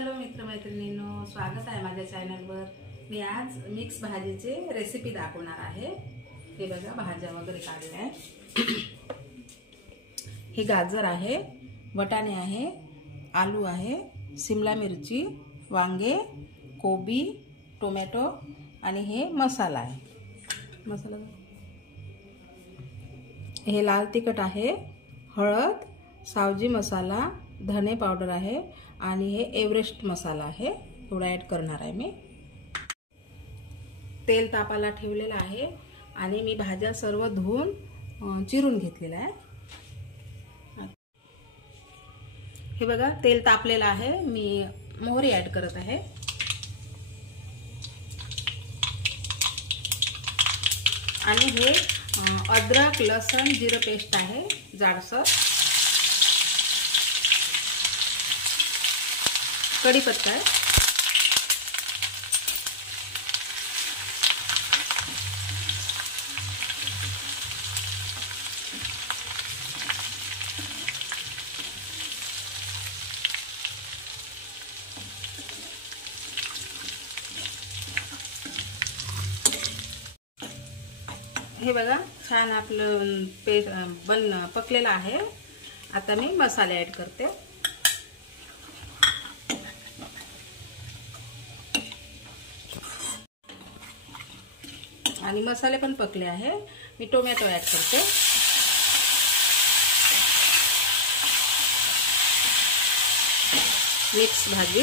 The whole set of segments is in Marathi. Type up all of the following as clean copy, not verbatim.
हॅलो मित्रमैत्रिणींनो, स्वागत आहे माझ्या चॅनलवर। मी आज मिक्स भाजीची रेसिपी दाखवणार आहे। हे बघा, भाज्या वगैरे काढल्या आहे। हे गाजर आहे, वाटाणे आहे, आलू आहे, शिमला मिरची, वांगे, कोबी, टोमॅटो आणि हे मसाला आहे। मसाला हे लाल तिखट आहे, हळद, सावजी मसाला, धने पावडर आहे आणि हे एव्हरेस्ट मसाला आहे। एवढा ऍड करणार आहे मी। तेल तापायला ठेवलेलं आहे आणि मी भाज्या सर्व धुवून चिरून घेतलेल्या आहे। हे बघा, तेल तापलेलं आहे। मी मोहरी ऍड करत आहे आणि हे अद्रक, लसूण, जिरं पेस्ट आहे जाडसर। कढीपत्ता आहे, हे बघा छान आपलं पकलेलं आहे। आता मी मसाले ऍड करते। आणि मसाले पण पकले आहे। मी टोमॅटो ऍड करते। मिक्स भाजी।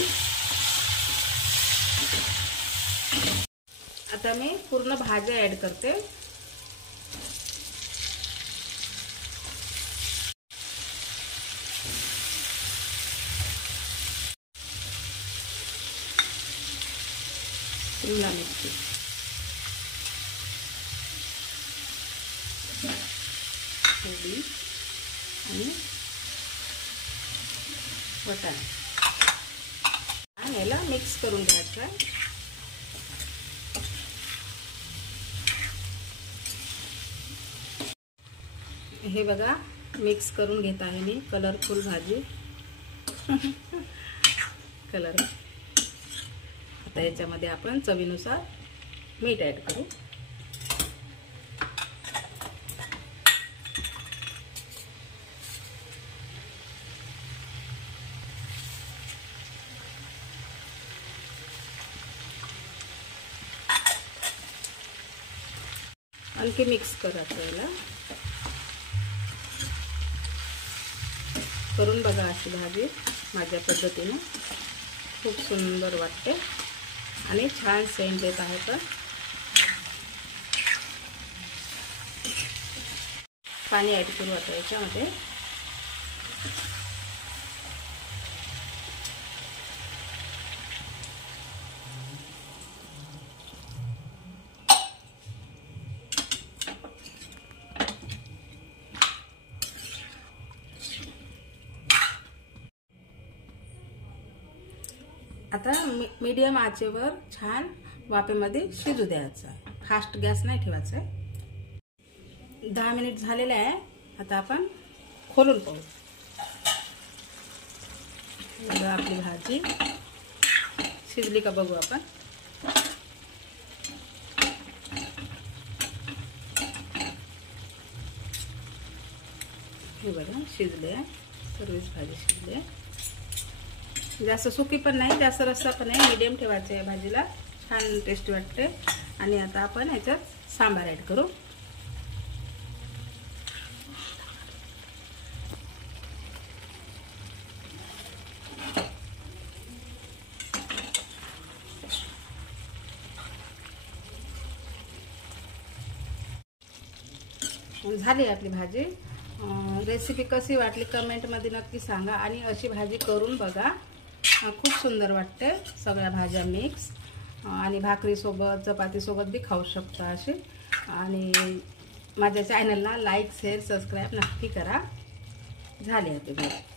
आता मी पूर्ण भाज्या ऍड करते। शिमला मिरची, कोबी आणि वाटाणे आणि याला मिक्स करून घ्यायचं आहे। हे बघा, मिक्स करून घेत आहे मी। कलरफुल भाजी कलर। आता याच्यामध्ये आपण चवीनुसार मीठ ऍड करू। आणखी मिक्स करायचं याला। करून बघा अशी भाजी माझ्या पद्धतीने। खूप सुंदर वाटते आणि छान सेंट येत आहे। पण पाणी ऍड करू आता याच्यामध्ये। आता मीडियम आचेवर छान वाफेमध्ये शिजू द्यायचं आहे। फास्ट गॅस नाही ठेवायचा आहे। 10 मिनिट झालेले आहे। आता आपण खोलून पाहू। बघा आपली भाजी शिजली का बघू आपण। हे बघा शिजले आहे, सर्वच भाजी शिजली आहे। जास्त सुकी पण नाही, जास्त रस्सा पण नाही, मीडियम ठेवायचं आहे भाजीला। छान टेस्टी वाटते। आणि आता आपण याच्यात सांबार ऍड करू। झाली आपली भाजी। रेसिपी कशी वाटली कमेंटमध्ये नक्की सांगा आणि अशी भाजी करून बघा। खूप सुंदर वाटते। सगळ्या भाज्या मिक्स आणि भाकरी सोबत, चपाती सोबत बी खाऊ शकता अशी। आणि माझ्या चॅनलला लाईक, शेअर, सबस्क्राईब नक्की करा। झाली आपली भाजी।